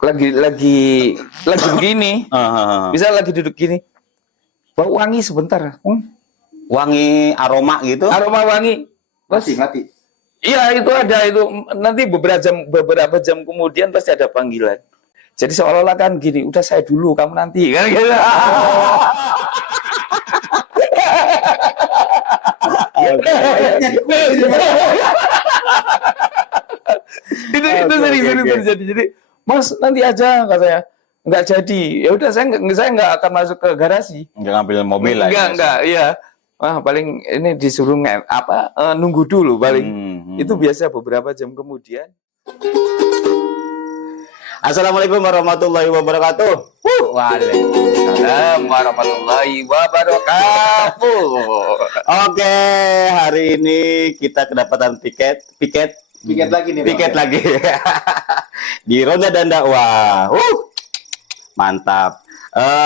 lagi begini. Bisa lagi duduk gini. Bau wangi sebentar. Wangi aroma gitu. Aroma wangi. Mati. Iya, itu ada itu. Nanti beberapa jam kemudian pasti ada panggilan. Jadi seolah-olah kan gini, udah saya dulu, kamu nanti kan gitu. Itu sering terjadi. Jadi, Mas nanti aja katanya. Nggak jadi. Ya udah saya nggak akan masuk ke garasi. Nggak ngambil mobil lah. Enggak, iya. Wah, paling ini disuruh nunggu dulu paling. Itu biasa beberapa jam kemudian. Assalamualaikum warahmatullahi wabarakatuh. Waalaikumsalam warahmatullahi wabarakatuh. Oke, hari ini kita kedapatan piket lagi nih. Piket lagi. Di Ronda dan Dakwah. Mantap.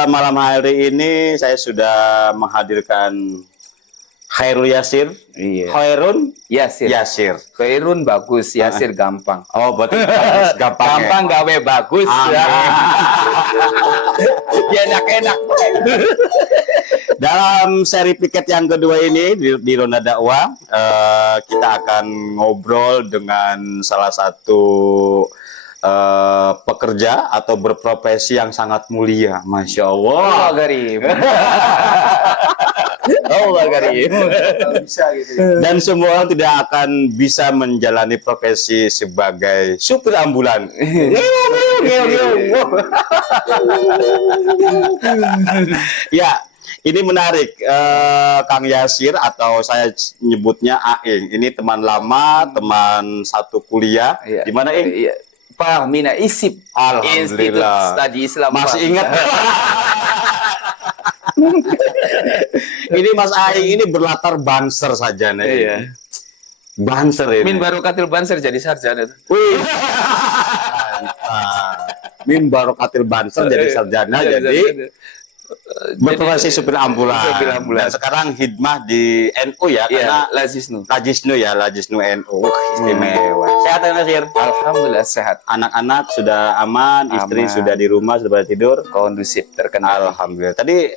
Malam hari ini saya sudah menghadirkan Khairul Yasir. Iya. Khairun Yasir. Khairun bagus, Yasir gampang. Oh, berarti gampang. Gampang gawe bagus. Amin. Ya enak-enak. Dalam seri piket yang kedua ini di Ronda Dakwah, kita akan ngobrol dengan salah satu pekerja atau berprofesi yang sangat mulia, masya Allah. Allah karim. Bisa gitu. Dan semua orang tidak akan bisa menjalani profesi sebagai supir ambulan. Ya, ini menarik. Kang Yasir atau saya nyebutnya Aing. Ini teman lama, teman satu kuliah. Di mana Ing? Pak Mina Isip. Alhamdulillah. Institut Studi Islam. Masih ingat? Ini Mas Aing ini berlatar Banser saja nih. Iya. Banser ini. Min Barokatil Banser jadi sarjana. Wih. Min Barokatil Banser jadi sarjana, jadi berprofesi supir ambulan. Dan sekarang hidmah di NU ya, karena Lajisnu NU. Istimewa. Sehat ya Nasir? Alhamdulillah sehat. Anak-anak sudah aman, istri sudah di rumah, sudah pada tidur. Kondusif, terkendali. Alhamdulillah. Tadi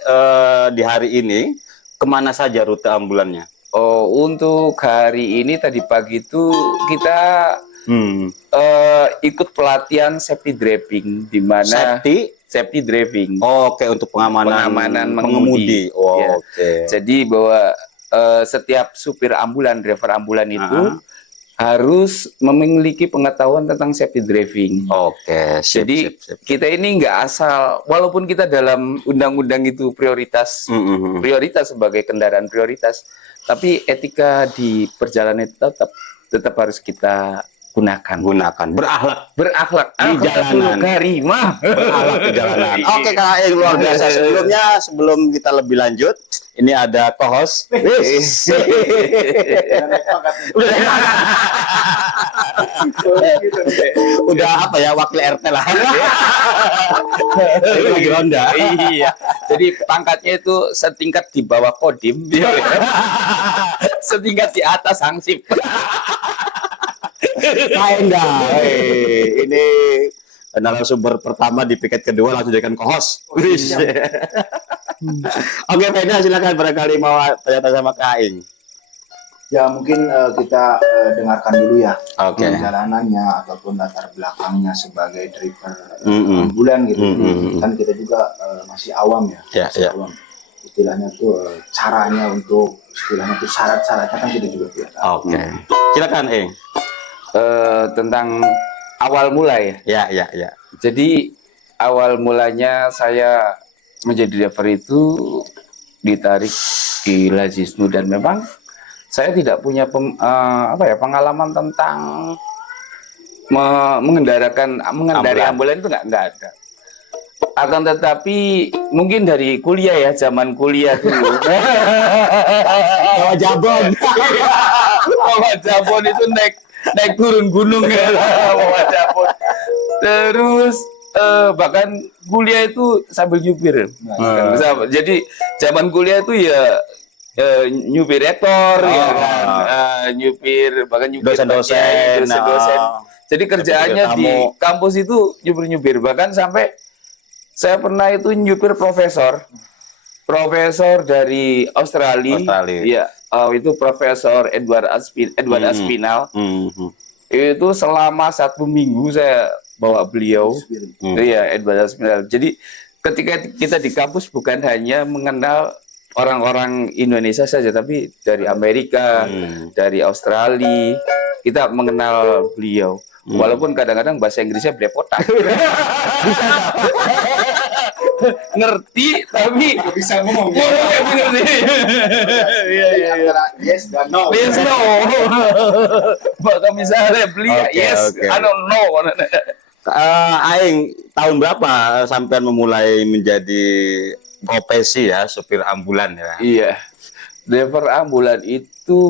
di hari ini kemana saja rute ambulannya? Oh, untuk hari ini tadi pagi itu kita ikut pelatihan safety driving, di mana safety driving. Oke, untuk pengamanan pengemudi. Oke. Jadi bahwa setiap supir ambulan, driver ambulan itu harus memiliki pengetahuan tentang safety driving. Oke. Jadi kita ini nggak asal, walaupun kita dalam undang-undang itu prioritas sebagai kendaraan prioritas, tapi etika di perjalanan itu tetap harus kita gunakan berakhlak di jalanan, berakhlak di jalanan. Oke, Kak Aing, luar biasa. Sebelum kita lebih lanjut, ini ada co-host. Udah apa ya, wakil RT lah. Ini lagi ronda. Iya. Jadi pangkatnya itu setingkat di bawah Kodim, setingkat di atas Hansip. Ini narasumber pertama di piket kedua langsung jadikan co-host. Oke, Feda, silakan barangkali mau tanya-tanya sama Kak Aing. Ya mungkin kita dengarkan dulu ya perjalanannya ataupun latar belakangnya sebagai driver ambulan gitu. Kan kita juga masih awam ya. Awam. Istilahnya tuh caranya untuk syarat-syaratnya kan kita juga tidak tahu. Oke. Silakan Aing. Tentang awal mulai ya. Jadi awal mulanya saya menjadi driver itu ditarik di Lajisnu, dan memang saya tidak punya pengalaman tentang mengendari ambulan itu nggak ada. Akan tetapi mungkin dari kuliah ya, zaman kuliah dulu. Bawa jabon. Bawa jabon itu naik turun gunung ya, bawa jabon. Terus bahkan kuliah itu sambil nyupir. Jadi zaman kuliah itu ya nyupir rektor, ya kan? Nyupir, bahkan nyupir dosen-dosen. Jadi kerjaannya di kampus itu nyupir-nyupir, bahkan sampai saya pernah itu nyupir profesor dari Australia. Iya, itu Profesor Edward Aspinall. Itu selama 1 minggu saya bawa beliau. Iya, Edward Aspinall. Jadi ketika kita di kampus bukan hanya mengenal orang-orang Indonesia saja, tapi dari Amerika, dari Australia, kita mengenal beliau. Walaupun kadang-kadang bahasa Inggrisnya belepotan. Ngerti tapi Nggak bisa ngomong. Iya. Yes dan no. Yes no. Bahkan misalnya beli yes, I don't know. Aing tahun berapa sampean memulai menjadi profesi ya supir ambulan ya? Iya, driver ambulan itu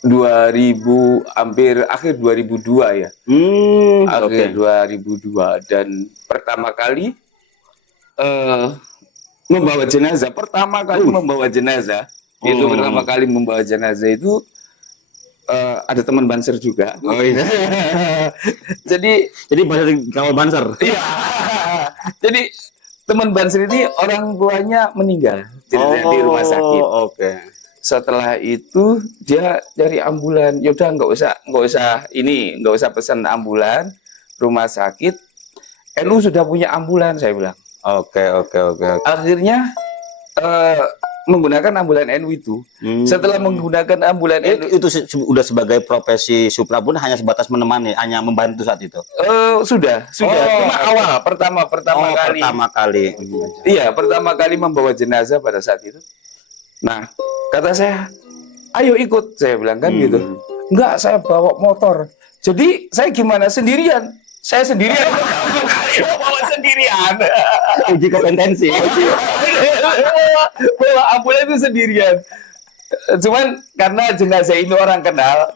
2000 hampir akhir 2002 ya. Akhir 2002 dan pertama kali membawa jenazah. Pertama kali membawa jenazah itu ada teman Banser juga. Oh iya. Jadi Banser kawal Banser. Iya. Jadi teman Banser ini orang tuanya meninggal di rumah sakit. Oke. Setelah itu dia cari ambulan. Yaudah nggak usah pesan ambulan rumah sakit. NU sudah punya ambulan, saya bilang. Oke. Akhirnya menggunakan ambulan NU itu. Setelah menggunakan ambulan NU itu sudah sebagai profesi supra pun hanya sebatas menemani, hanya membantu saat itu. Sudah. Cuma awal pertama kali. Iya, pertama kali membawa jenazah pada saat itu. Nah, kata saya, ayo ikut, saya bilang kan gitu. Enggak, saya bawa motor. Jadi saya gimana sendirian? Saya sendirian. Bawa sendirian. Uji kompetensi. Bawa ambulan itu sendirian. Cuman karena jenazah ini orang kenal,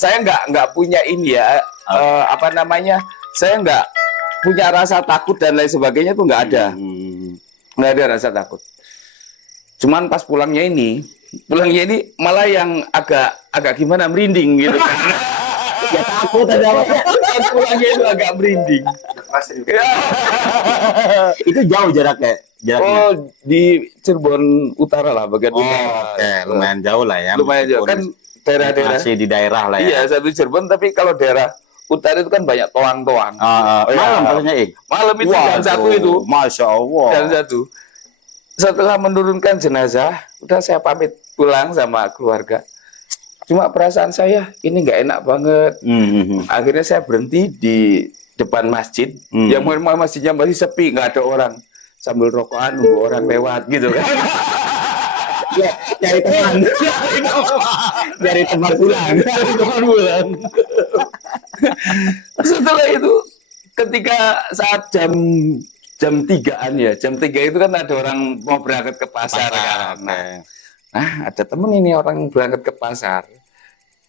saya nggak punya ini ya, saya nggak punya rasa takut dan lain sebagainya tuh nggak ada. Nggak ada rasa takut. Cuman pas pulangnya ini malah yang agak gimana, merinding gitu. Ya takut ada apa? Pas pulangnya itu agak merinding. Itu jauh jaraknya. Oh, di Cirebon Utara lah, bagian utara. Oke, lumayan jauh lah ya. Lumayan jauh kan, daerah-daerah masih di daerah lah ya. Iya, satu Cirebon, tapi kalau daerah utara itu kan banyak toang-toang. Malam katanya, malam itu jam 1 itu. Masya Allah. Jam 1. Setelah menurunkan jenazah, udah saya pamit pulang sama keluarga. Cuma perasaan saya ini nggak enak banget. Akhirnya saya berhenti di depan masjid. Yang masjidnya masih sepi, nggak ada orang. Sambil rokokan nunggu orang lewat gitu kan. Ya, cari teman. Dari teman pulang. Setelah itu, ketika saat jam 3-an ya, jam 3 itu kan ada orang mau berangkat ke pasar kan. Nah, ada temen ini orang berangkat ke pasar.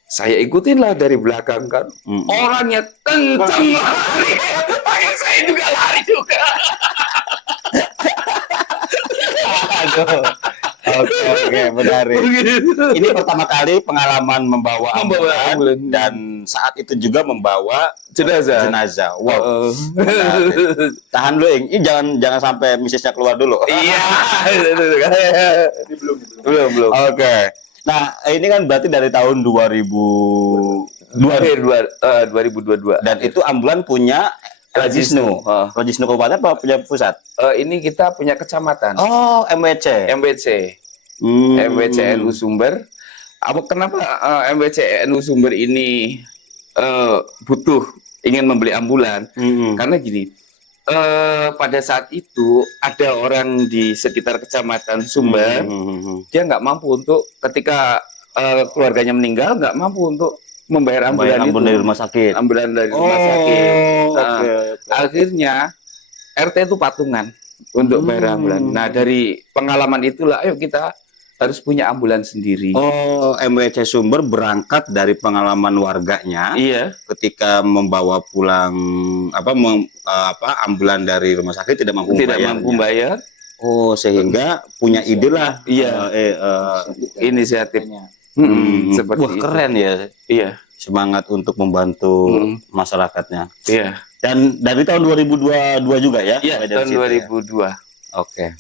Saya ikutin lah dari belakang kan. Orangnya kenceng lari. Saya juga lari juga. Oke, benar. Ini pertama kali pengalaman membawa ambulan dan saat itu juga membawa jenazah. Wow. Tahan dulu, ini jangan sampai misisnya keluar dulu. Iya. Ini belum. Oke. Nah, ini kan berarti dari tahun 2022. Dan itu ambulan punya Rajisnu. Rajisnu Kabupaten apa punya pusat? Ini kita punya kecamatan. Oh, MWC. MWC NU Sumber. Kenapa MWC NU Sumber ini ingin membeli ambulan? Karena gini, pada saat itu ada orang di sekitar kecamatan Sumber, dia nggak mampu untuk ketika keluarganya meninggal, nggak mampu untuk membayar ambulan itu. Dari rumah sakit. Ambulan dari rumah sakit. Akhirnya RT itu patungan untuk bayar ambulan. Nah, dari pengalaman itulah, ayo kita harus punya ambulan sendiri. Oh, MWC Sumber berangkat dari pengalaman warganya. Iya. Ketika membawa pulang ambulan dari rumah sakit tidak mampu bayar. Oh, sehingga punya ide lah. Iya. Inisiatifnya. Seperti wah, keren ya. Iya. semangat untuk membantu masyarakatnya. Iya. Dan dari tahun 2022 juga ya? Iya, tahun 2002. Ya? Oke.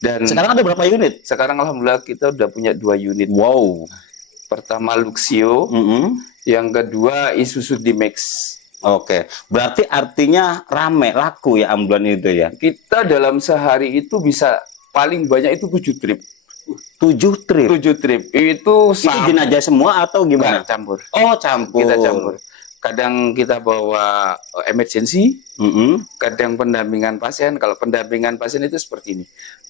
Dan sekarang ada berapa unit? Sekarang alhamdulillah kita udah punya 2 unit. Wow. Pertama Luxio, yang kedua Isuzu D-Max. Oke, berarti artinya rame, laku ya ambulan itu ya? Kita dalam sehari itu bisa paling banyak itu 7 trip. 7 trip? 7 trip. Itu jenazah semua atau gimana? Campur. Oh, campur. Kita campur. Kadang kita bawa emergency, kadang pendampingan pasien. Kalau pendampingan pasien itu seperti ini.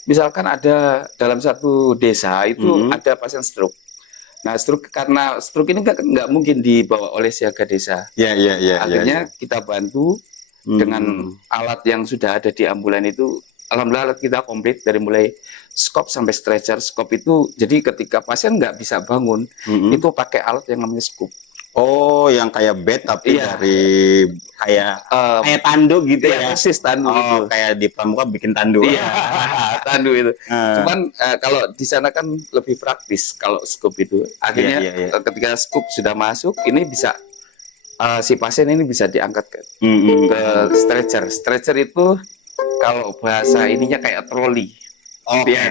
Misalkan ada dalam satu desa itu ada pasien stroke. Nah, karena stroke ini nggak mungkin dibawa oleh siaga desa. Akhirnya kita bantu dengan alat yang sudah ada di ambulan itu. Alhamdulillah alat kita komplit dari mulai skop sampai stretcher. Skop itu jadi ketika pasien nggak bisa bangun, itu pakai alat yang namanya skop. Oh, yang kayak bed tapi dari kayak tandu gitu ya? Persis tandu. Oh, kayak di pramuka bikin tandu. Iya, tandu itu. Cuman kalau di sana kan lebih praktis kalau scoop itu. Akhirnya ketika scoop sudah masuk, ini bisa si pasien ini bisa diangkat ke stretcher. Stretcher itu kalau bahasa ininya kayak troli. Oh, iya.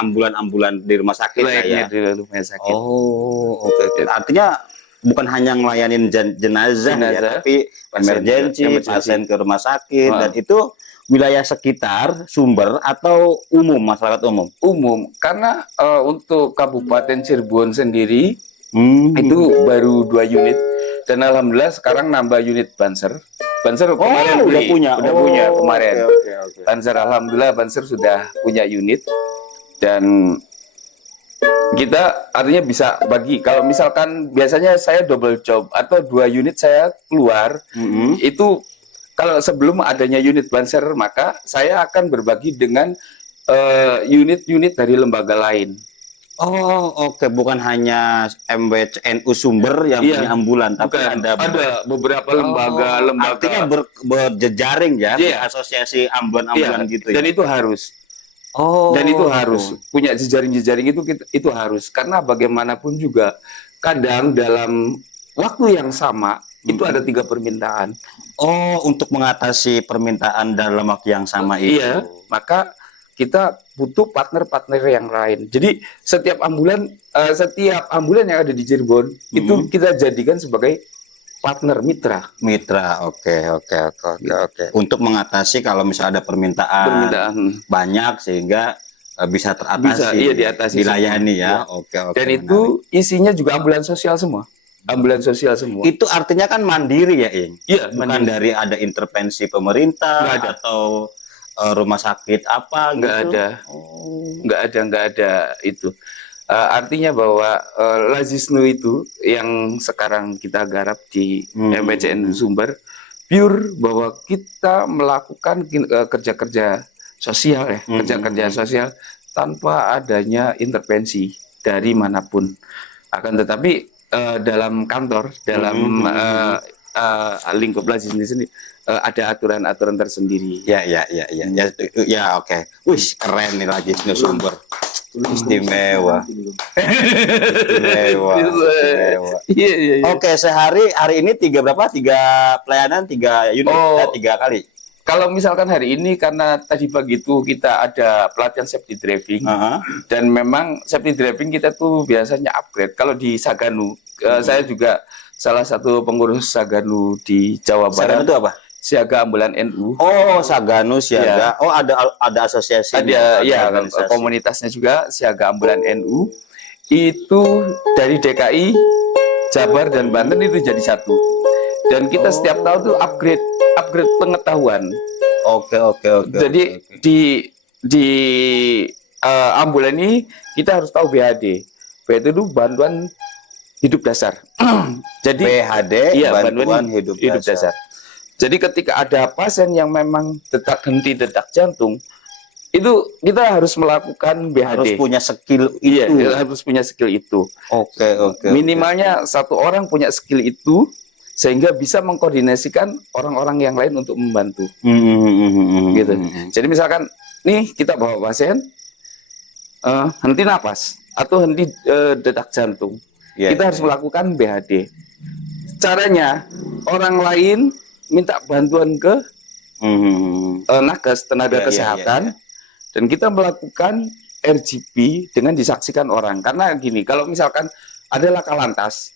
Ambulan-ambulan di rumah sakit ya. Di rumah sakit. Oh, oke. Artinya bukan hanya ngelayanin jenazah ya, tapi emergency, pasien ke rumah sakit, dan itu wilayah sekitar Sumber atau umum, masyarakat umum? Umum, karena untuk Kabupaten Cirebon sendiri itu baru 2 unit, dan alhamdulillah sekarang nambah unit Banser. Banser kemarin udah punya kemarin. Banser alhamdulillah Banser sudah punya unit, dan kita artinya bisa bagi. Kalau misalkan biasanya saya double job atau 2 unit saya keluar, itu kalau sebelum adanya unit Banser maka saya akan berbagi dengan unit-unit dari lembaga lain. Oh, oke. Bukan hanya MWCNU Sumber yang punya ambulan, tapi ada beberapa lembaga. Artinya berjejaring ya, asosiasi ambulan-ambulan gitu ya. Dan itu harus. Dan itu harus punya jejaring-jejaring itu harus, karena bagaimanapun juga kadang dalam waktu yang sama itu ada 3 permintaan. Oh, untuk mengatasi permintaan dalam waktu yang sama itu. Iya, maka kita butuh partner-partner yang lain. Jadi setiap ambulan yang ada di Cirebon itu kita jadikan sebagai partner mitra. Oke. Untuk mengatasi kalau misalnya ada permintaan banyak sehingga bisa teratasi, diatasi, dilayani ya. Oke. Dan itu isinya juga ambulan sosial semua. Itu artinya kan mandiri ya, Ing? Iya, bukan mandiri. Dari ada intervensi pemerintah atau rumah sakit apa nggak ada itu. Artinya bahwa Lazisnu itu yang sekarang kita garap di MWCNU Sumber pure bahwa kita melakukan kerja-kerja sosial kerja-kerja sosial tanpa adanya intervensi dari manapun. Akan tetapi dalam kantor, dalam lingkup Lazisnu sendiri ada aturan-aturan tersendiri. Ya, oke. Wih, keren nih Lazisnu Sumber. Istimewa. Oke, hari ini 3 pelayanan, 3 unit, 3 kali. Kalau misalkan hari ini karena tadi pagi itu kita ada pelatihan safety driving, dan memang safety driving kita tuh biasanya upgrade. Kalau di Saganu, saya juga salah satu pengurus Saganu di Jawa Barat. Saganu itu apa? Siaga Ambulan NU. Oh, Saganu Siaga. Oh, ada asosiasi. Ada komunitasnya juga Siaga Ambulan NU. Itu dari DKI, Jabar dan Banten itu jadi satu. Dan kita setiap tahun tuh upgrade pengetahuan. Oke. Jadi di ambulan ini kita harus tahu BHD. BHD itu bantuan hidup dasar. Jadi BHD bantuan hidup dasar. Jadi ketika ada pasien yang memang henti detak jantung, itu kita harus melakukan BHD. Harus punya skill itu. Iya, harus punya skill itu. Oke. Minimalnya satu orang punya skill itu sehingga bisa mengkoordinasikan orang-orang yang lain untuk membantu. Gitu. Jadi misalkan nih kita bawa pasien henti napas atau henti detak jantung. kita harus melakukan BHD. Caranya orang lain minta bantuan ke nakes, tenaga kesehatan, dan kita melakukan RGP dengan disaksikan orang. Karena gini, kalau misalkan ada laka lantas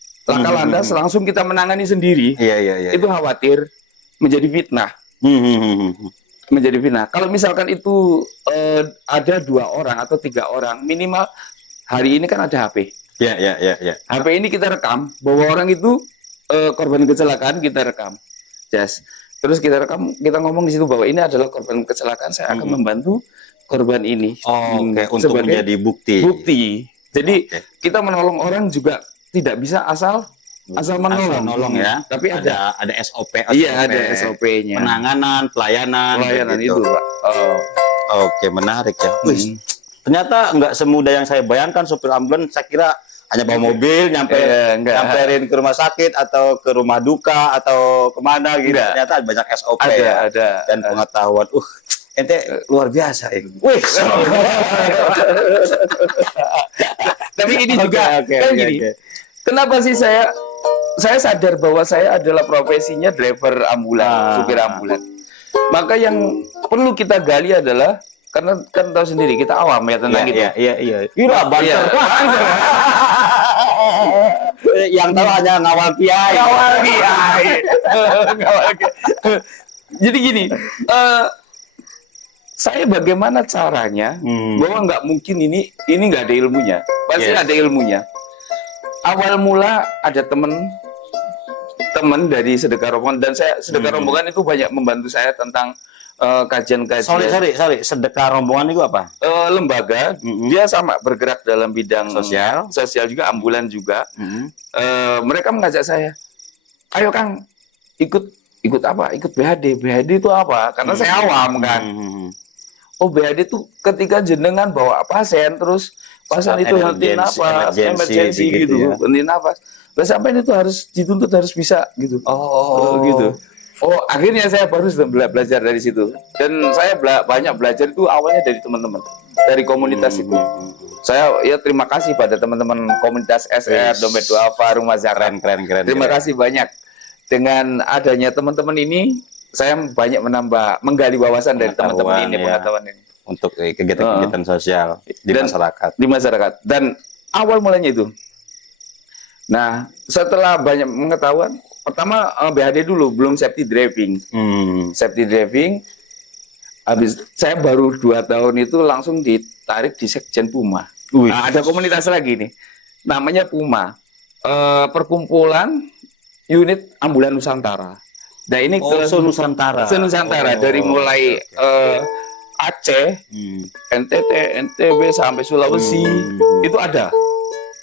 langsung kita menangani sendiri, itu khawatir menjadi fitnah. Menjadi fitnah. Kalau misalkan itu ada 2 orang atau 3 orang, minimal hari ini kan ada HP. HP ini kita rekam bahwa orang itu korban kecelakaan, kita rekam. Terus kita rekam, kita ngomong di situ bahwa ini adalah korban kecelakaan, saya akan membantu korban ini. Untuk menjadi bukti. Jadi kita menolong orang juga tidak bisa asal menolong ya. Tapi ada SOP. Iya, ada SOP-nya. Penanganan, pelayanan gitu. itu, Pak. Oke, menarik ya. Ternyata nggak semudah yang saya bayangkan sopir ambulans. Saya kira hanya bawa mobil, nyamperin ke rumah sakit atau ke rumah duka atau kemana gitu. Ternyata banyak SOP ada. Dan pengetahuan. Ente luar biasa ya. Wih. Tapi ini juga gini. Kenapa sih saya sadar bahwa saya adalah profesinya driver ambulan, supir ambulan. Maka yang perlu kita gali adalah, karena kan tahu sendiri kita awam ya tentang itu. Iya. Yang tahu hanya ngawal kiai. Jadi gini, saya bagaimana caranya bahwa nggak mungkin ini nggak ada ilmunya, pasti ada ilmunya. Awal mula ada teman dari Sedekah Rombongan, dan saya Sedekah Rombongan itu banyak membantu saya tentang kajian-kajian. Sorry. Sedekah Rombongan itu apa? Lembaga. Dia sama bergerak dalam bidang sosial juga, ambulan juga. Mereka mengajak saya, ayo Kang, ikut apa? Ikut BHD. BHD itu apa? Karena saya awam kan. Oh, BHD itu ketika jenengan bawa pasien, terus pasien itu henti nafas, emergency gitu, henti nafas. Terus sampai itu harus dituntut, harus bisa gitu. Gitu. Oh, akhirnya saya baru belajar dari situ. Dan saya banyak belajar itu awalnya dari teman-teman, dari komunitas itu. Saya terima kasih pada teman-teman komunitas SR, Dompet Duafa, Rumah Zakat. Keren. Terima kasih banyak. Dengan adanya teman-teman ini, saya banyak menggali wawasan dari teman-teman ini, pengetahuan ini. Untuk kegiatan-kegiatan sosial di masyarakat. Dan awal mulanya itu. Nah, setelah banyak pengetahuan, pertama BHD dulu, belum safety driving. Safety driving, habis saya baru 2 tahun itu langsung ditarik di Sekjen Puma. Nah, ada komunitas lagi nih, namanya Puma, Perkumpulan Unit Ambulan Nusantara. Nah ini Nusantara. Dari mulai Aceh, NTT, NTB sampai Sulawesi itu ada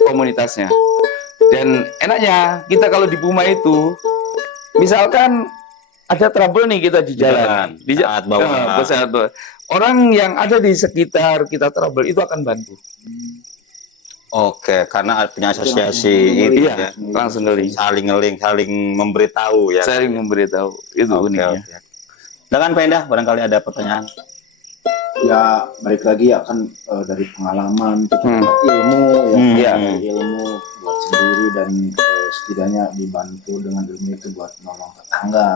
komunitasnya. Dan enaknya kita kalau di Puma itu, misalkan ada trouble nih kita di jalan, saat bawa orang yang ada di sekitar kita trouble itu akan bantu. Oke, karena punya asosiasi itu ya, langsung saling memberitahu ya. Saling memberitahu itu uniknya. Dengan Pendah, barangkali ada pertanyaan. Ya, balik lagi ya kan dari pengalaman kita dapat ilmu ilmu buat sendiri, dan setidaknya dibantu dengan ilmu itu buat nolong tetangga.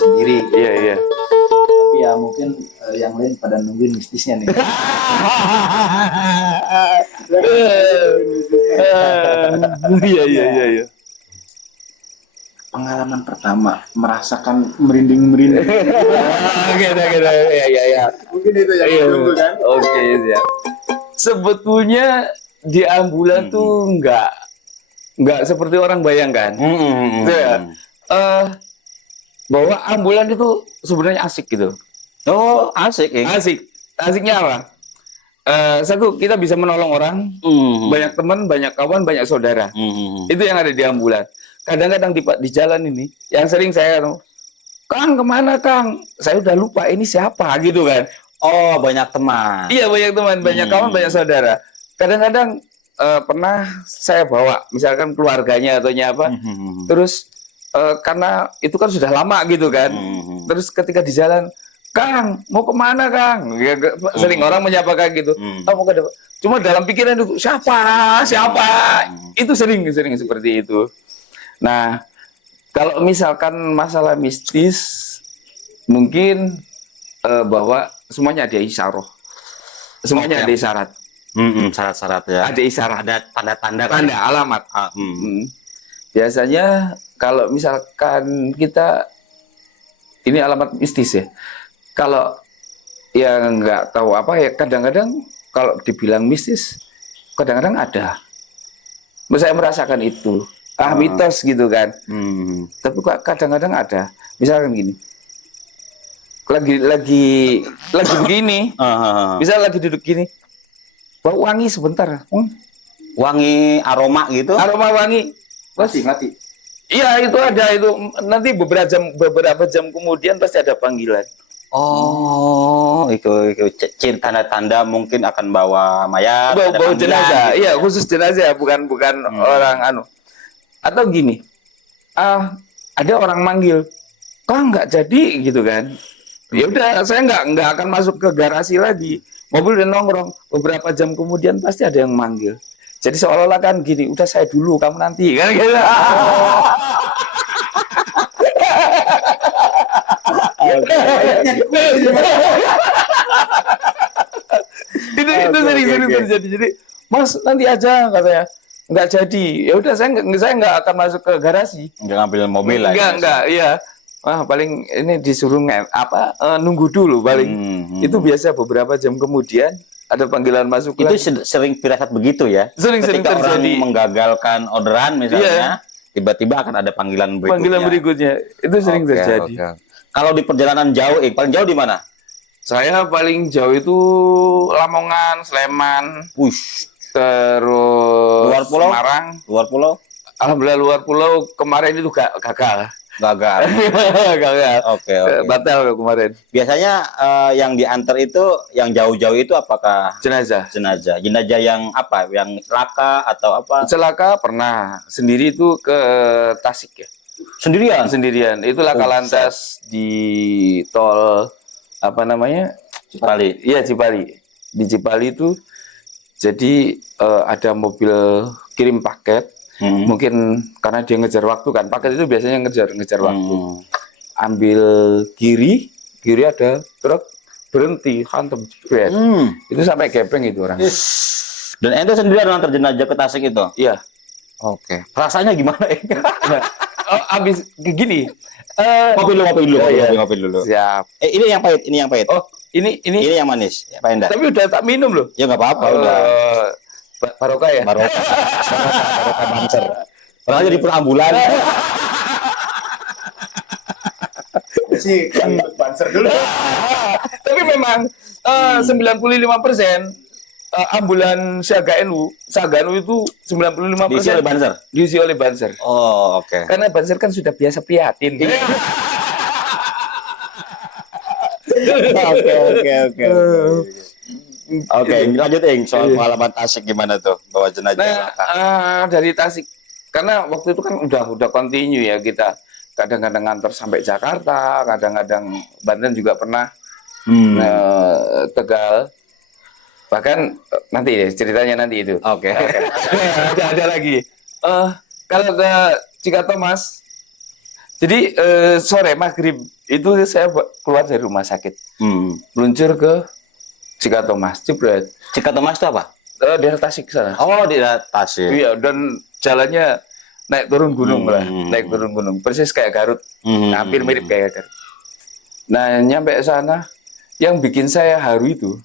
Sendiri. Iya. Tapi ya mungkin yang lain pada nungguin mistisnya nih. Iya. Pengalaman pertama merasakan merinding. Ya. Mungkin itu yang ditunggu kan? Oke, ya. Sebetulnya di ambulan tuh nggak seperti orang bayangkan. Bahwa ambulan itu sebenarnya asik gitu. Oh, asik. Asiknya apa? Satu, kita bisa menolong orang, banyak teman, banyak kawan, banyak saudara. Itu yang ada di ambulan. Kadang-kadang di jalan ini, yang sering saya, Kang kemana Kang? Saya udah lupa ini siapa gitu kan. Oh, banyak teman. Iya, banyak teman, banyak kawan, banyak saudara. Kadang-kadang pernah saya bawa, misalkan keluarganya atau apa, terus karena itu kan sudah lama gitu kan. Terus ketika di jalan, Kang, mau kemana Kang? Sering orang menyapa Kang gitu. Oh, mau ke depan. Cuma dalam pikiran itu siapa? Itu sering seperti itu. Nah, kalau misalkan masalah mistis, mungkin bahwa semuanya ada isyarah, semuanya ada isyarat. Syarat-syarat ya. Ada isyarat, ada tanda-tanda, tanda alamat. Biasanya kalau misalkan kita ini alamat mistis ya. Kalau yang nggak tahu apa ya, kadang-kadang kalau dibilang mistis, kadang-kadang ada. Saya merasakan itu, mitos gitu kan. Tapi kadang-kadang ada. Misalkan gini, lagi begini, misal lagi duduk gini, bau wangi sebentar, wangi aroma gitu, aroma wangi, mati. Iya itu ada itu, nanti beberapa jam kemudian pasti ada panggilan. Oh, itu tanda-tanda mungkin akan bawa mayat, bau jenazah, gitu. Iya khusus jenazah, bukan orang atau gini, ada orang manggil, kok nggak jadi gitu kan? Ya udah, saya nggak akan masuk ke garasi lagi. Mobil udah nongkrong, beberapa jam kemudian pasti ada yang manggil. Jadi seolah-olah kan gini, udah saya dulu, kamu nanti kan gitu. Itu sering terjadi. Jadi, Mas nanti aja katanya. Nggak jadi. Ya udah, saya nggak akan masuk ke garasi. Nggak ngambil mobil lah. Nggak, iya. Paling ini disuruh nunggu dulu paling. Itu biasa beberapa jam kemudian ada panggilan masuk. Itu sering firasat begitu ya. Sering Ketika orang terjadi. menggagalkan orderan misalnya, tiba-tiba akan ada panggilan berikutnya. Itu sering terjadi. Okay. Kalau di perjalanan jauh, paling jauh di mana? Saya paling jauh itu Lamongan, Sleman, terus luar pulau? Semarang. Luar pulau? Alhamdulillah luar pulau kemarin itu gagal. Gagal. Oke. Batal kemarin. Biasanya yang diantar itu, yang jauh-jauh itu apakah jenazah? Jenazah yang apa? Yang celaka atau apa? Celaka pernah. Sendiri itu ke Tasik ya. Sendirian. Itu laka lantas di tol apa namanya? Cipali. Iya, Cipali. Di Cipali itu jadi ada mobil kirim paket. Mungkin karena dia ngejar waktu kan, paket itu biasanya ngejar waktu. Ambil kiri ada truk berhenti, hantam jebret. Itu sampai gepeng itu orang. Dan ente sendirian antar jenazah ke Tasik itu? Iya. Oke. Rasanya gimana ya? Abis gini. Kopi dulu. Siap. Ini yang pahit. Oh, ini yang manis. Ya, Pak Endah. Tapi udah tak minum loh. Ya nggak apa-apa udah. Barokah ya? Barokah banser. Orangnya di perambulan. Sih, banser dulu. Tapi memang 95% ambulan Saga NU itu 95% diisi oleh Banser. Oh, oke. Karena Banser kan sudah biasa prihatin. Oke, lanjut soal pengalaman Tasik gimana tuh bawa jenazah? Dari Tasik, karena waktu itu kan udah continue ya kita. Kadang-kadang ngantor sampai Jakarta, kadang-kadang Banten juga pernah, Tegal. Bahkan nanti ceritanya nanti itu. Oke. Ada lagi. Kalau ke Cikatomas, jadi sore maghrib itu saya keluar dari rumah sakit, meluncur ke Cikatomas, jebret. Cikatomas itu apa? Daerah Tasik sana. Oh, di Tasik. Iya, dan jalannya naik turun gunung lah, naik turun gunung. Persis kayak Garut, hampir mirip kayak Garut. Nah, nyampe sana, yang bikin saya haru itu,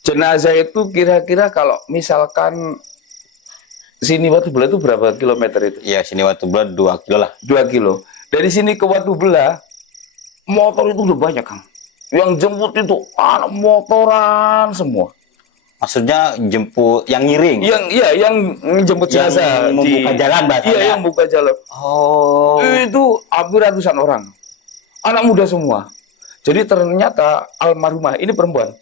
jenazah itu kira-kira kalau misalkan sini Watubela itu berapa kilometer itu? Iya, sini Watubela 2 kilo lah. 2 kilo. Dari sini ke Watubela, motor itu udah banyak, Kang. Yang jemput itu anak motoran semua. Maksudnya jemput yang ngiring? Yang jemput jenazah. Yang membuka jalan bahasanya? Iya, yang buka jalan. Oh. Itu hampir ratusan orang. Anak muda semua. Jadi ternyata almarhumah, ini perempuan.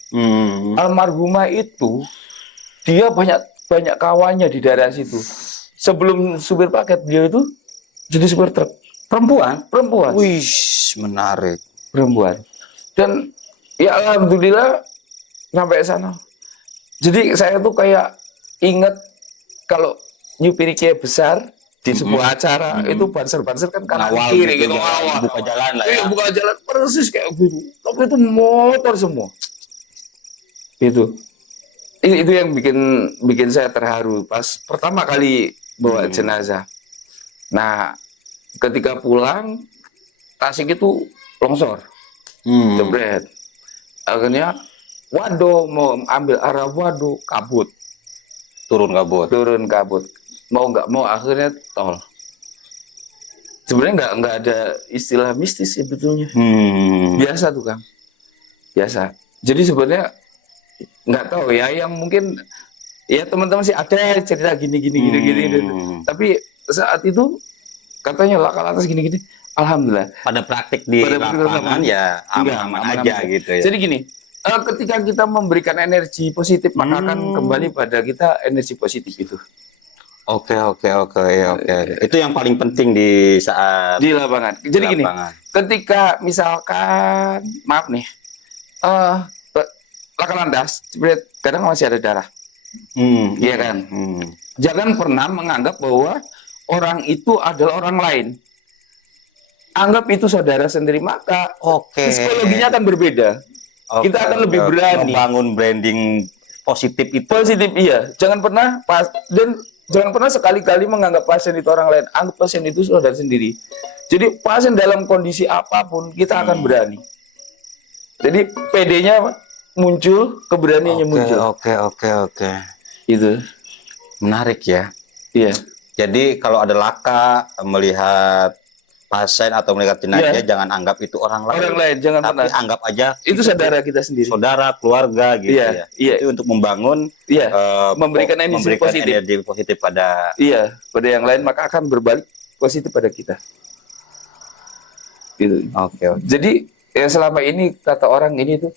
Almarhumah itu, dia banyak kawannya di daerah situ. Sebelum supir paket, dia itu jadi supir truk. Perempuan. Wih, menarik. Perempuan. Dan ya alhamdulillah sampai sana. Jadi saya tuh kayak inget kalau nyupiri kiai besar di sebuah acara itu banser-banser kan kanan Awal kiri gitu gitu, ya, buka jalan lah ya. Iya, buka jalan persis kayak gitu. Tapi itu motor semua. Itu yang bikin saya terharu pas pertama kali bawa jenazah. Nah, ketika pulang Tasik itu longsor. Jebret. Akhirnya waduh mau ambil arah waduh kabut. Turun kabut. Mau nggak mau akhirnya tol. Sebenarnya nggak ada istilah mistis sebetulnya. Biasa tuh Kang. Biasa. Jadi sebenarnya nggak tahu ya, yang mungkin ya teman-teman sih ada cerita gini. Tapi saat itu katanya laka lantas gini. Alhamdulillah. Pada praktik di lapangan ya aman aja gitu ya. Jadi gini, ketika kita memberikan energi positif maka akan kembali pada kita energi positif itu. Oke. Itu yang paling penting di saat di lapangan. Jadi gini, ketika misalkan maaf nih, laka lantas, kadang masih ada darah, iya kan? Jangan pernah menganggap bahwa orang itu adalah orang lain. Anggap itu saudara sendiri, maka psikologinya akan berbeda. Kita akan lebih berani membangun branding positif itu. Positif, iya. Jangan pernah sekali-kali menganggap pasien itu orang lain. Anggap pasien itu saudara sendiri. Jadi pasien dalam kondisi apapun kita akan berani. Jadi PD-nya muncul, keberaniannya muncul. Oke. Itu menarik ya. Iya. Jadi kalau ada laka melihat pasien atau melihat jenazah, jangan anggap itu orang lain. Orang lain, jangan tapi pernah. anggap aja itu saudara kita sendiri. Saudara, keluarga gitu ya. Iya. Itu untuk membangun, memberikan energi positif pada yang lain, maka akan berbalik positif pada kita. Gitu. Oke. Jadi ya selama ini kata orang ini tuh,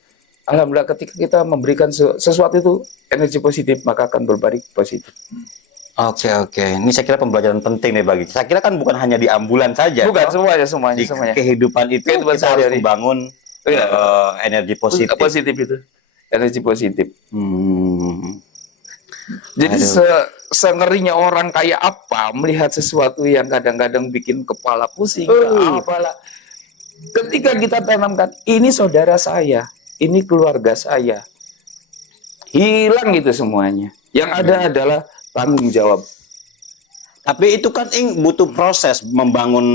alhamdulillah ketika kita memberikan sesuatu itu energi positif, maka akan berbalik positif. Oke. Ini saya kira pembelajaran penting nih bagi. Saya kira kan bukan hanya di ambulan saja. Bukan, semuanya. Di kehidupan itu kita harus membangun energi positif. Positif itu. Energi positif. Jadi sengerinya orang kayak apa melihat sesuatu yang kadang-kadang bikin kepala pusing. Apalah. Ketika kita tanamkan, ini saudara saya, ini keluarga saya. Hilang itu semuanya. Yang ada adalah tanggung jawab. Tapi itu kan butuh proses membangun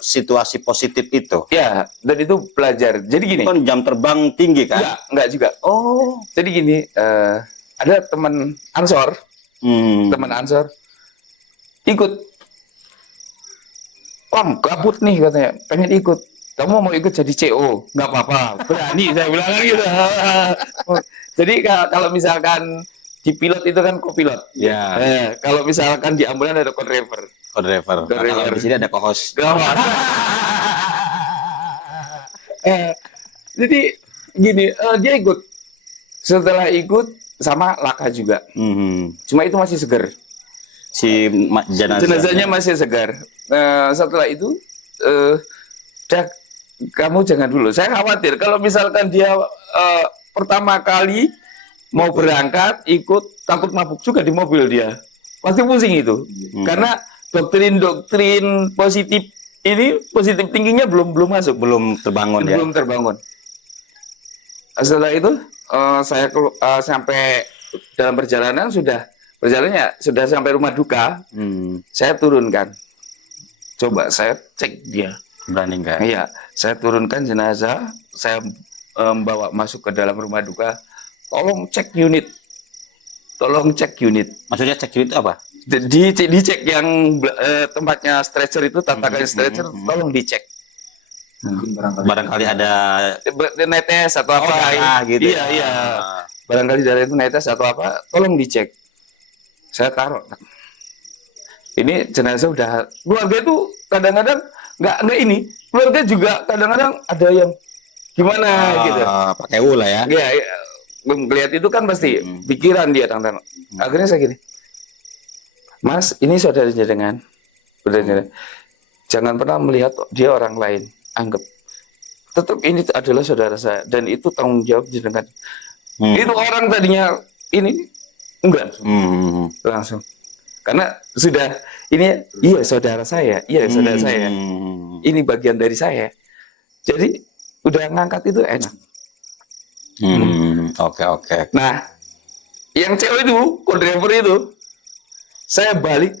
situasi positif itu. Ya, dan itu belajar. Jadi gini. Kan jam terbang tinggi kan? Enggak juga. Oh. Jadi gini, ada teman Ansor. Teman Ansor ikut. Wah, gabut nih katanya, pengen ikut. Kamu mau ikut jadi CO? Nggak apa-apa. Berani saya bilang gitu. Jadi kalau misalkan di pilot itu kan kopilot. Ya. Kalau misalkan di ambulan ada co-driver. Kalau di sini ada co-host. Jadi gini, dia ikut. Setelah ikut sama Laka juga. Cuma itu masih segar. Si jenazahnya masih segar. Setelah itu, kamu jangan dulu. Saya khawatir kalau misalkan dia pertama kali mau berangkat, ikut, takut mabuk juga di mobil dia. Pasti pusing itu. Karena doktrin positif ini, positif tingginya belum masuk. Belum terbangun ya? Belum terbangun. Setelah itu, saya sampai dalam perjalanan perjalanannya sudah sampai rumah duka, saya turunkan. Coba saya cek dia. Berani nggak? Iya, saya turunkan jenazah, saya bawa masuk ke dalam rumah duka. Tolong cek unit. Maksudnya cek unit apa? Dicek yang tempatnya stretcher itu, tatakan stretcher, tolong dicek. Barangkali ada netes atau apa gitu. Iya. Barangkali dari itu netes atau apa, tolong dicek. Saya taruh. Ini jenazah udah, keluarga itu kadang-kadang nggak ini. Keluarga juga kadang-kadang ada yang gimana gitu. Pakai lah ya. Iya. Melihat itu kan pasti pikiran dia tentang. Akhirnya saya gini, Mas, ini saudara jenengan, jangan pernah melihat dia orang lain, anggap tetap ini adalah saudara saya dan itu tanggung jawab jenengan. Itu orang tadinya ini enggak langsung. Karena sudah ini iya saudara saya, ini bagian dari saya. Jadi udah ngangkat itu enak. Oke. Nah, yang cewek itu, co-driver itu, saya balik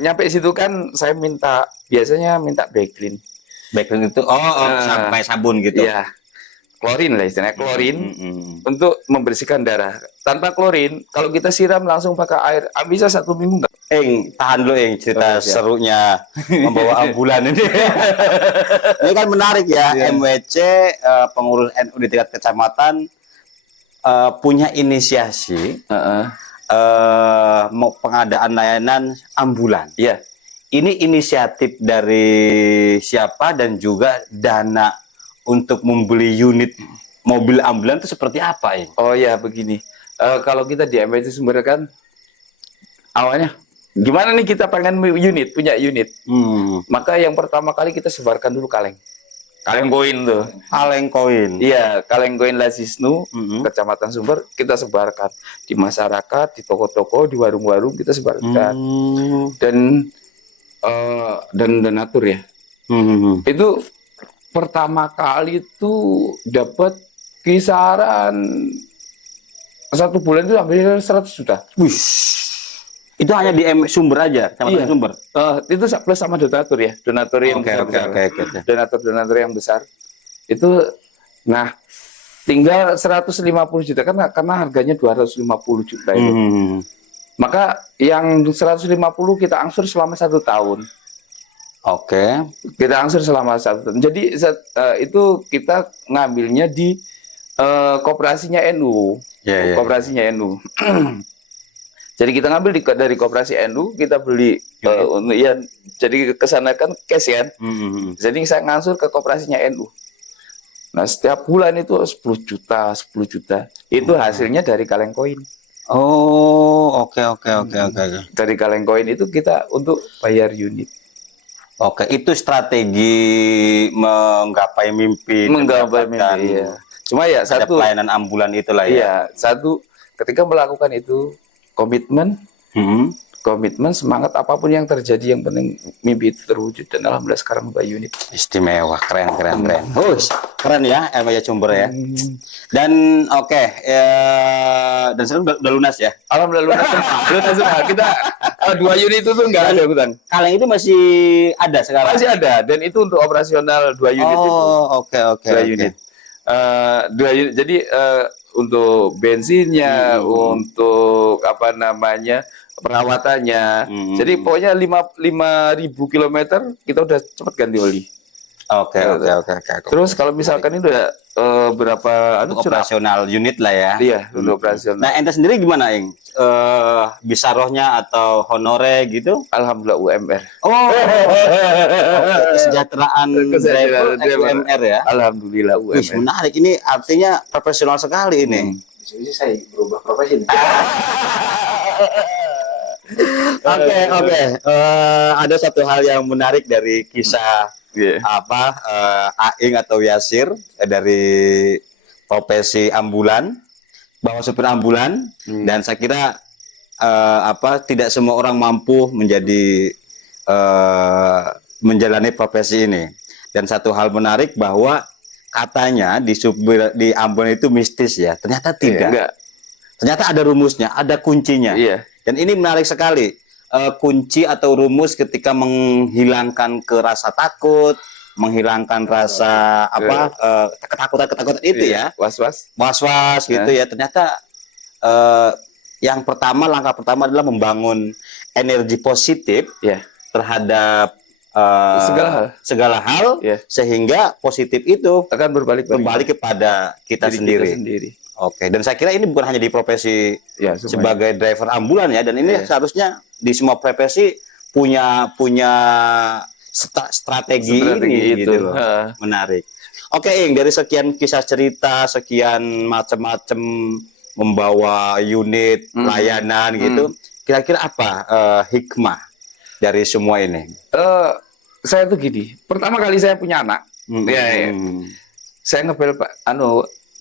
nyampe situ kan saya biasanya minta backclean. Backclean itu sampai sabun gitu. Iya. Klorin lah istilahnya, klorin untuk membersihkan darah. Tanpa klorin, kalau kita siram langsung pakai air, bisa 1 minggu enggak? Tahan dulu cerita serunya membawa ambulan ini. Ini kan menarik ya, MWC pengurus NU di tingkat kecamatan punya inisiasi mau pengadaan layanan ambulan. Iya. Ini inisiatif dari siapa dan juga dana untuk membeli unit mobil ambulan itu seperti apa ya? Oh ya begini, kalau kita di MWC Sumber kan awalnya gimana nih kita pengen punya unit, maka yang pertama kali kita sebarkan dulu kaleng koin tuh. Kaleng koin. Iya, kaleng koin Lazisnu, Kecamatan Sumber kita sebarkan di masyarakat, di toko-toko, di warung-warung kita sebarkan dan donatur ya. Itu pertama kali itu dapat kisaran 1 bulan itu hampir 100 juta. Wih. Itu hanya di Sumber aja, Kecamatan Sumber. Itu plus sama donatur ya, donatur yang donatur yang besar. Itu nah tinggal 150 juta karena harganya 250 juta itu. Maka yang 150 kita angsur selama 1 tahun. Kita angsur selama 1 tahun. Jadi itu kita ngambilnya di koperasinya NU. Koperasinya NU. Jadi kita ngambil dari koperasi NU, kita beli jadi kesana kan cash kan. Jadi saya ngangsur ke koperasinya NU. Nah setiap bulan itu 10 juta. Itu hasilnya dari kaleng koin. Oke. Dari kaleng koin itu kita untuk bayar unit. Itu strategi menggapai mimpi. Iya. Cuma ya satu pelayanan ambulan itulah ya. Iya, satu ketika melakukan itu komitmen, semangat apapun yang terjadi yang penting mimpi itu terwujud dan alhamdulillah sekarang udah unit. Istimewa, keren. Keren ya MWC Sumber ya. Dan dan sekarang udah lunas ya. Alhamdulillah lunas semua. Kita 2 unit itu tuh nggak ada hutang. Kaleng itu masih ada sekarang. Masih ada dan itu untuk operasional 2 unit itu. Oke. 2 unit. 2 unit. Jadi untuk bensinnya, untuk perawatannya. Jadi pokoknya 5.000 kilometer kita udah cepat ganti oli. Oke. Terus kalau misalkan ini udah berapa operasional unit lah ya. Iya, untuk operasional. Nah, ente sendiri gimana, Ing? Bisa rohnya atau honore gitu? Alhamdulillah UMR. Kesejahteraan driver UMR ya. Alhamdulillah UMR. Menarik, ini artinya profesional sekali ini. Bisa saya berubah profesi nih. Oke. Ada satu hal yang menarik dari kisah Aing atau Yasir dari profesi ambulan, bahwa supir ambulan, dan saya kira tidak semua orang mampu menjalani profesi ini. Dan satu hal menarik bahwa katanya di ambulan itu mistis ya, ternyata tidak. Ternyata ada rumusnya, ada kuncinya. Iya. Dan ini menarik sekali. Kunci atau rumus ketika menghilangkan rasa takut, menghilangkan rasa ketakutan itu ya, was-was gitu ya. Ternyata yang pertama, langkah pertama adalah membangun energi positif terhadap segala hal sehingga positif itu akan berbalik kepada kita sendiri. Oke, dan saya kira ini bukan hanya di profesi sebagai driver ambulan ya, dan ini seharusnya di semua profesi punya strategi ini gitu loh. Menarik. Oke, Ing, dari sekian kisah cerita, sekian macam-macam membawa unit layanan gitu, kira-kira apa hikmah dari semua ini? Saya tuh gini, pertama kali saya punya anak, saya ngepel Pak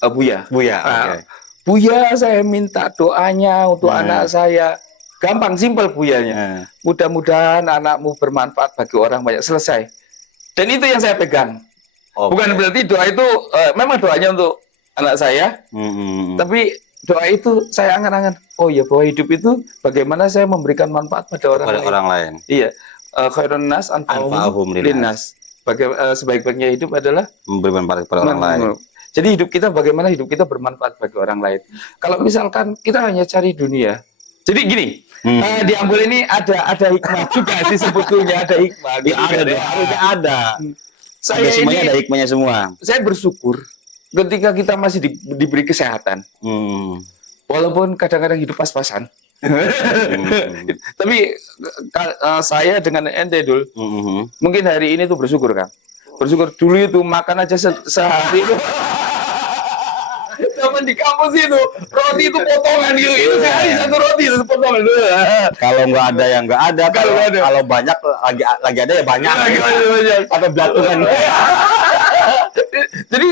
Buya. Buya, oke. Buya, saya minta doanya untuk anak saya. Gampang, simpel Buyanya. Mudah-mudahan anakmu bermanfaat bagi orang banyak. Selesai. Dan itu yang saya pegang. Bukan berarti doa itu memang doanya untuk anak saya, tapi doa itu saya angan-angan. Oh ya, bahwa hidup itu bagaimana saya memberikan manfaat pada orang lain. Iya. Khairun nas anfa'uhum linnas. Sebaik-baiknya hidup adalah memberi manfaat kepada orang lain. Jadi hidup kita, bagaimana hidup kita bermanfaat bagi orang lain. Kalau misalkan kita hanya cari dunia. Jadi gini, di Ambul ini ada hikmah juga sih sebetulnya, ada hikmah. Ada. Semuanya ada hikmahnya semua. Saya bersyukur ketika kita masih diberi kesehatan. Walaupun kadang-kadang hidup pas-pasan. Tapi saya dengan ente Dul, mungkin hari ini tuh bersyukur Kang. Bersyukur dulu itu makan aja sehari itu. Zaman di kampus itu roti itu potongan gitu. Itu sehari satu roti itu potongan. Kalau nggak ada yang nggak ada. Kalau banyak lagi ada ya banyak. Atau belatungan. Jadi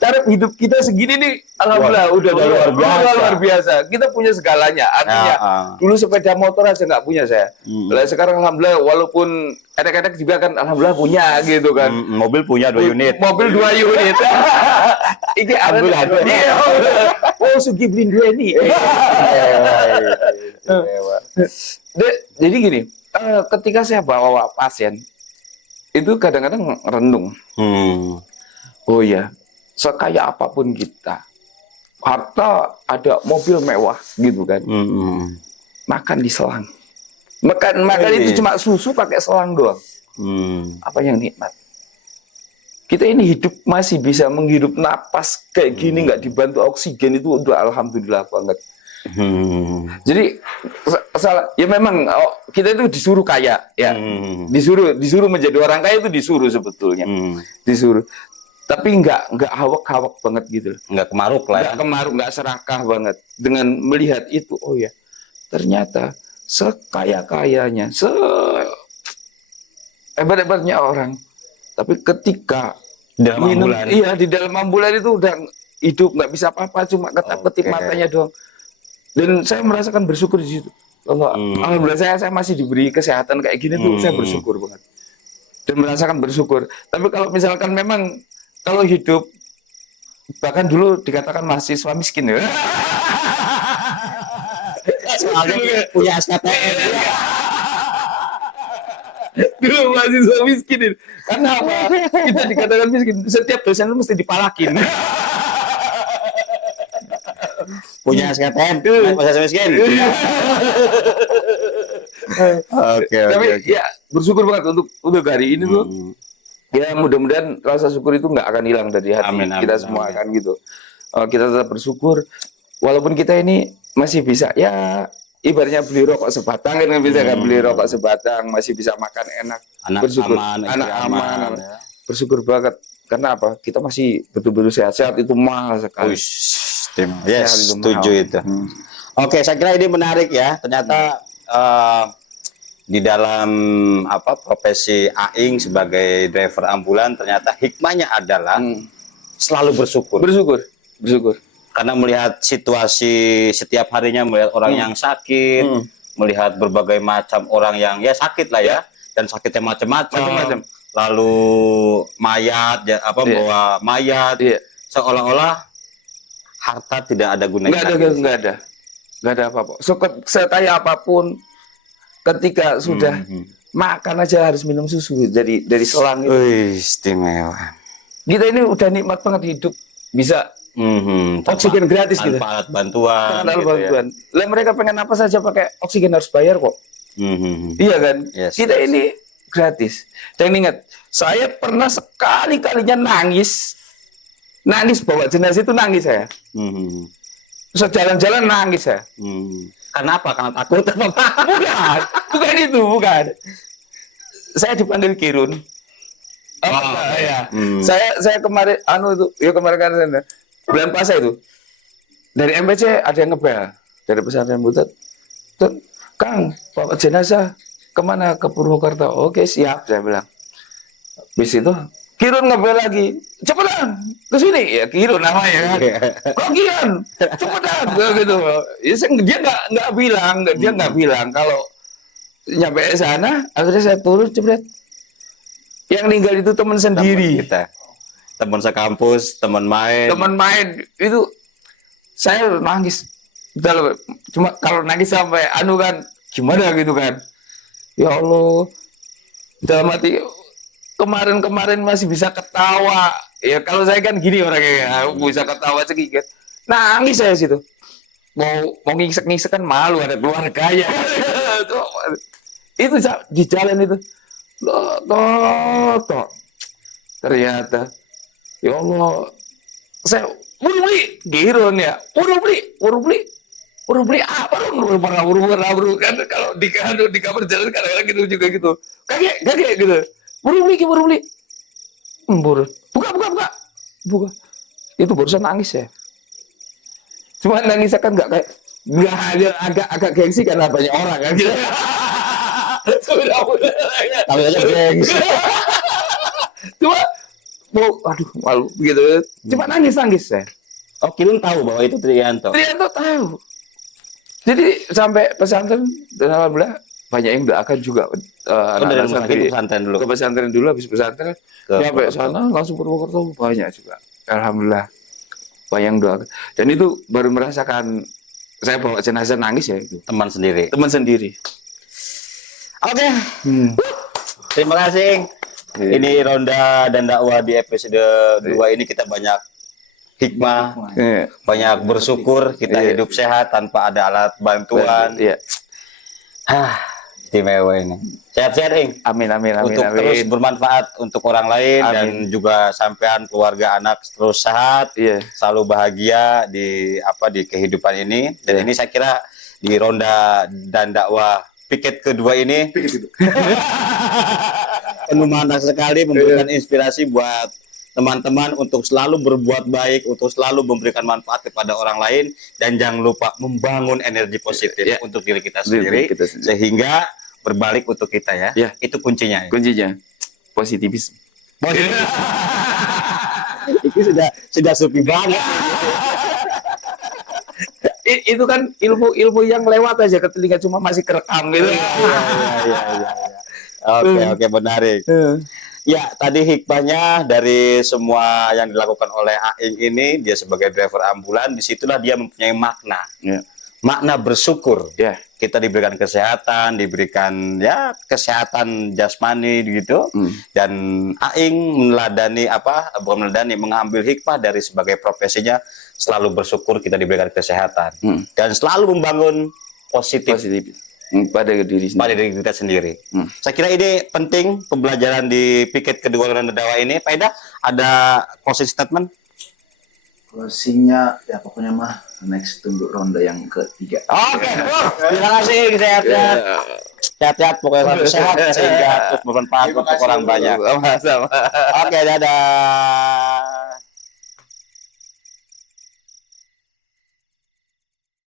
taraf hidup kita segini nih, alhamdulillah udah luar biasa. Kita punya segalanya. Artinya dulu sepeda motor aja nggak punya saya. Sekarang alhamdulillah, walaupun kadang-kadang juga kan alhamdulillah punya gitu kan. Mobil punya 2 unit. Mobil 2 unit. Ini alhamdulillah. Oh, Sugi beliin 2 ini. Jadi gini, ketika saya bawa pasien itu kadang-kadang renung. Oh ya. Sekaya apapun kita, harta ada, mobil mewah gitu kan, makan di selang, makan itu cuma susu pakai selang doang. Apa yang nikmat? Kita ini hidup masih bisa menghirup napas kayak gini, nggak dibantu oksigen, itu udah alhamdulillah banget. Jadi ya memang kita itu disuruh kaya ya, disuruh menjadi orang kaya itu disuruh sebetulnya, disuruh. Tapi nggak hawak-hawak banget gitu, nggak kemaruk lah, nggak kemaruk, nggak serakah banget dengan melihat itu. Oh ya, ternyata sekaya-kayanya, hebat-hebatnya orang, tapi ketika minum, di dalam ambulan itu udah hidup nggak bisa apa-apa, cuma ketip-ketip matanya doang. Dan saya merasakan bersyukur di situ. Alhamdulillah saya masih diberi kesehatan kayak gini tuh, saya bersyukur banget dan merasakan bersyukur. Tapi kalau misalkan memang kalau hidup, bahkan dulu dikatakan mahasiswa miskin ya. Soalnya punya SKPN. Dulu mahasiswa miskin. Karena apa? Kita dikatakan miskin. Setiap dosen itu mesti dipalakin. Punya SKPN, mahasiswa miskin. Oke. Tapi ya bersyukur banget untuk hari ini tuh. Ya mudah-mudahan rasa syukur itu nggak akan hilang dari hati kita semua kan gitu. Kita tetap bersyukur walaupun kita ini masih bisa ya ibaratnya beli rokok sebatang kan bisa kan, beli rokok sebatang, masih bisa makan enak, bersyukur anak aman. Bersyukur banget karena apa? Kita masih betul-betul sehat-sehat, itu mahal sekali. Yes, setuju itu. Oke, saya kira ini menarik ya. Ternyata di dalam profesi Aing sebagai driver ambulan, ternyata hikmahnya adalah selalu bersyukur. Karena melihat situasi setiap harinya, melihat orang yang sakit, melihat berbagai macam orang yang ya sakit lah ya, dan sakitnya macam-macam. Lalu mayat, bawa mayat, seolah-olah harta tidak ada gunanya. Nggak ada apa-apa. Sekaya apapun, ketika sudah makan aja harus minum susu dari selang itu. Istimewa. Kita ini udah nikmat banget hidup, bisa oksigen gratis gitu. Tanpa alat bantuan. Ya. Lah mereka pengen apa saja pakai oksigen harus bayar kok. Iya kan? Yes, kita ini gratis. Dan ingat, saya pernah sekali-kalinya nangis bawa jenazah itu, nangis saya. Terus jalan-jalan nangis saya. Kenapa? Karena takut apa? Bukan. Saya dipanggil Kirun. Saya kemarin kemarin bulan puasa itu dari MPC ada yang ngebel dari pesantren Butet. Kang, bawa jenazah kemana? Ke Purwokerto. Oke, siap, saya bilang. Bis itu Kirun ngepel lagi, cepetan ke sini ya, Kirun namanya kan. Kok Kiron, cepetan gitu. Ya, dia nggak bilang kalau nyampe sana, akhirnya saya turun cepet. Yang ninggal itu teman sendiri. Kita, teman sekampus, teman main. Teman main itu saya nangis. Cuma kalau nangis sampai anu kan, gimana gitu kan? Ya Allah, dalam hati. Kemarin masih bisa ketawa. Ya kalau saya kan gini orangnya, bisa ketawa sedikit. Nangis saya situ. Mau ngisek-ngisek kan malu, ada keluarganya. Itu di jalan itu. Toh. Ternyata, ya Allah, saya buru-beli, Giron ya, buru-beli apa? Buru kan kalau di kamar jalan kadang-kadang gitu juga gitu. Kakek gitu. Buru-beli. Buka. Itu barusan nangis ya. Cuma nangisnya kan nggak agak gengsi karena banyak orang kan gitu. Tapi aja gengsi. Cuma aduh malu begitu. Cuma nangis ya. Oh, Kirun tahu bahwa itu Triyanto. Triyanto tahu. Jadi sampai pesantren dan alhamdulillah banyak yang doakan juga. Dari pesantren dulu. Ke pesantren dulu, habis pesantren sampai sana langsung Purwokerto banyak juga. Alhamdulillah banyak yang doakan. Dan itu baru merasakan saya bawa jenazah nangis ya itu. Teman sendiri. Oke. Terima kasih. Ini Ronda dan dakwah di episode 2 ini kita banyak hikmah, banyak bersyukur, kita hidup sehat tanpa ada alat bantuan. Istimewa ini. Sehat-sehat, Ing. Amin. Untuk terus bermanfaat untuk orang lain. Amin. Dan juga sampean keluarga anak terus sehat, selalu bahagia di kehidupan ini. Dan ini saya kira di Ronda dan dakwah piket kedua ini penuh manfaat sekali, memberikan inspirasi buat teman-teman untuk selalu berbuat baik, untuk selalu memberikan manfaat kepada orang lain, dan jangan lupa membangun energi positif untuk diri kita sendiri, sehingga berbalik untuk kita ya. Itu kuncinya. Positivisme. Itu sudah supi banget. Itu kan ilmu yang lewat aja ke telinga, cuma masih kerekam gitu. Oke, menarik. Ya, tadi hikmahnya dari semua yang dilakukan oleh Aing ini, dia sebagai driver ambulan, disitulah dia mempunyai makna. Makna bersyukur. Kita diberikan kesehatan, diberikan kesehatan jasmani gitu. Dan Aing mengambil hikmah dari sebagai profesinya, selalu bersyukur kita diberikan kesehatan. Dan selalu membangun positif. Pada diri kita sendiri. Saya kira ini penting pembelajaran di piket kedua Ronda dakwah ini. Pak Ida, ada closing statement? Closingnya ya pokoknya mah next tunggu ronda yang ketiga. Oke. Terima kasih, sehat-sehat pokoknya selalu sehat sehingga terus bermanfaat untuk orang banyak. Sama-sama. Oke, dadah.